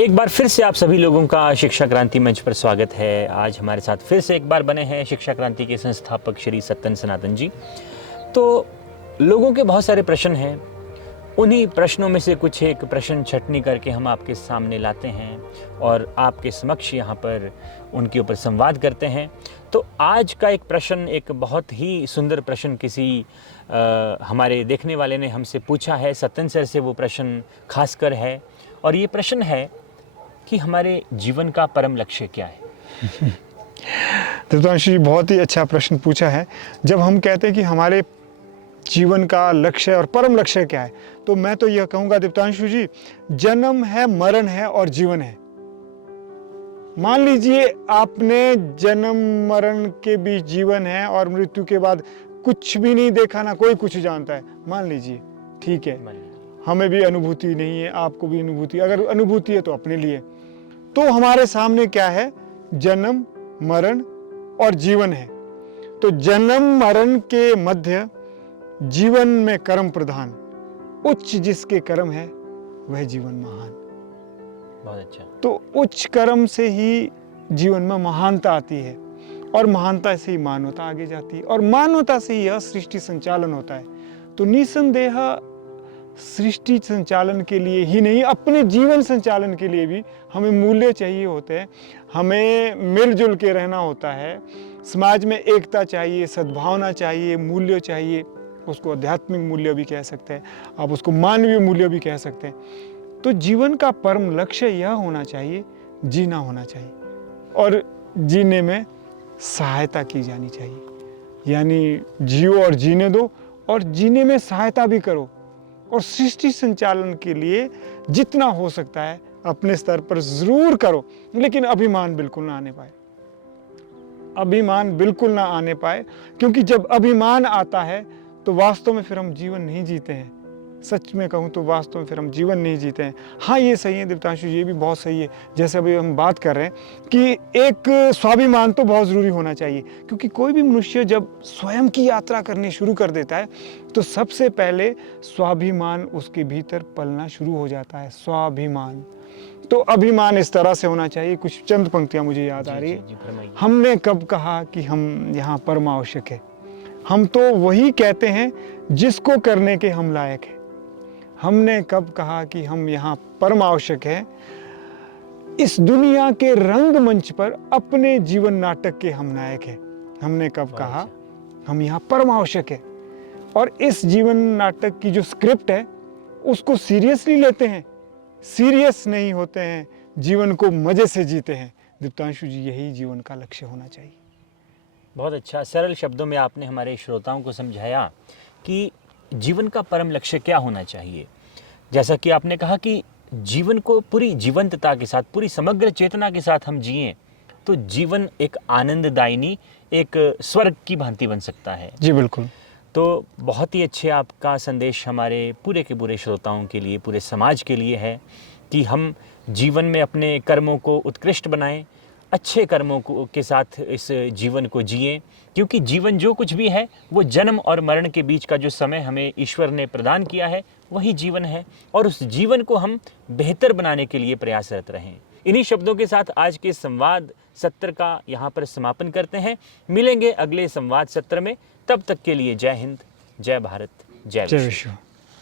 एक बार फिर से आप सभी लोगों का शिक्षा क्रांति मंच पर स्वागत है। आज हमारे साथ फिर से एक बार बने हैं शिक्षा क्रांति के संस्थापक श्री सत्तन सनातन जी। तो लोगों के बहुत सारे प्रश्न हैं, उन्हीं प्रश्नों में से कुछ एक प्रश्न छटनी करके हम आपके सामने लाते हैं और आपके समक्ष यहाँ पर उनके ऊपर संवाद करते हैं। तो आज का एक प्रश्न, एक बहुत ही सुंदर प्रश्न किसी हमारे देखने वाले ने हमसे पूछा है। सत्तन सर से वो प्रश्न खासकर है और ये प्रश्न है कि हमारे जीवन का परम लक्ष्य क्या है। देवतांशु जी, बहुत ही अच्छा प्रश्न पूछा है। जब हम कहते हैं कि हमारे जीवन का लक्ष्य और परम लक्ष्य क्या है, तो मैं तो यह कहूँगा देवतांशु जी, जन्म है, मरण है और जीवन है। मान लीजिए आपने जन्म मरण के बीच जीवन है और मृत्यु के बाद कुछ भी नहीं देखा, ना कोई कुछ जानता है। मान लीजिए, ठीक है, हमें भी अनुभूति नहीं है, आपको भी अनुभूति, अगर अनुभूति है तो अपने लिए। तो हमारे सामने क्या है? जन्म, मरण और जीवन है। तो जन्म मरण के मध्य जीवन में कर्म प्रधान, उच्च जिसके कर्म है वह जीवन महान। बहुत अच्छा। तो उच्च कर्म से ही जीवन में महानता आती है और महानता से ही मानवता आगे जाती है और मानवता से ही यह सृष्टि संचालन होता है। तो निसंदेह सृष्टि संचालन के लिए ही नहीं, अपने जीवन संचालन के लिए भी हमें मूल्य चाहिए होते हैं। हमें मिलजुल के रहना होता है, समाज में एकता चाहिए, सद्भावना चाहिए, मूल्य चाहिए। उसको आध्यात्मिक मूल्य भी कह सकते हैं, आप उसको मानवीय मूल्य भी कह सकते हैं। तो जीवन का परम लक्ष्य यह होना चाहिए, जीना होना चाहिए और जीने में सहायता की जानी चाहिए। यानी जियो और जीने दो और जीने में सहायता भी करो और सृष्टि संचालन के लिए जितना हो सकता है अपने स्तर पर जरूर करो, लेकिन अभिमान बिल्कुल ना आने पाए। अभिमान बिल्कुल ना आने पाए, क्योंकि जब अभिमान आता है तो वास्तव में फिर हम जीवन नहीं जीते हैं। सच में कहूँ तो वास्तव में फिर हम जीवन नहीं जीते हैं। हाँ, ये सही है देवतांशु, ये भी बहुत सही है। जैसे अभी हम बात कर रहे हैं कि एक स्वाभिमान तो बहुत ज़रूरी होना चाहिए, क्योंकि कोई भी मनुष्य जब स्वयं की यात्रा करनी शुरू कर देता है तो सबसे पहले स्वाभिमान उसके भीतर पलना शुरू हो जाता है। स्वाभिमान, तो अभिमान इस तरह से होना चाहिए। कुछ चंद पंक्तियाँ मुझे याद आ रही है। हमने कब कहा कि हम यहाँ परम आवश्यक है, हम तो वही कहते हैं जिसको करने के हम लायक हैं। हमने कब कहा कि हम यहाँ परम आवश्यक है? इस दुनिया के रंगमंच पर अपने जीवन नाटक के हम नायक हैं। हमने कब कहा हम यहाँ परम आवश्यक है? और इस जीवन नाटक की जो स्क्रिप्ट है उसको सीरियसली लेते हैं, सीरियस नहीं होते हैं, जीवन को मजे से जीते हैं। दीप्तांशु जी, यही जीवन का लक्ष्य होना चाहिए। बहुत अच्छा, सरल शब्दों में आपने हमारे श्रोताओं को समझाया कि जीवन का परम लक्ष्य क्या होना चाहिए। जैसा कि आपने कहा कि जीवन को पूरी जीवंतता के साथ, पूरी समग्र चेतना के साथ हम जिएं तो जीवन एक आनंददायिनी, एक स्वर्ग की भांति बन सकता है। जी बिल्कुल। तो बहुत ही अच्छे आपका संदेश हमारे पूरे के पूरे श्रोताओं के लिए, पूरे समाज के लिए है कि हम जीवन में अपने कर्मों को उत्कृष्ट बनाएं, अच्छे कर्मों को के साथ इस जीवन को जिएं, क्योंकि जीवन जो कुछ भी है वो जन्म और मरण के बीच का जो समय हमें ईश्वर ने प्रदान किया है वही जीवन है और उस जीवन को हम बेहतर बनाने के लिए प्रयासरत रहें। इन्हीं शब्दों के साथ आज के संवाद सत्र का यहाँ पर समापन करते हैं। मिलेंगे अगले संवाद सत्र में, तब तक के लिए जय हिंद, जय भारत, जय विश्व।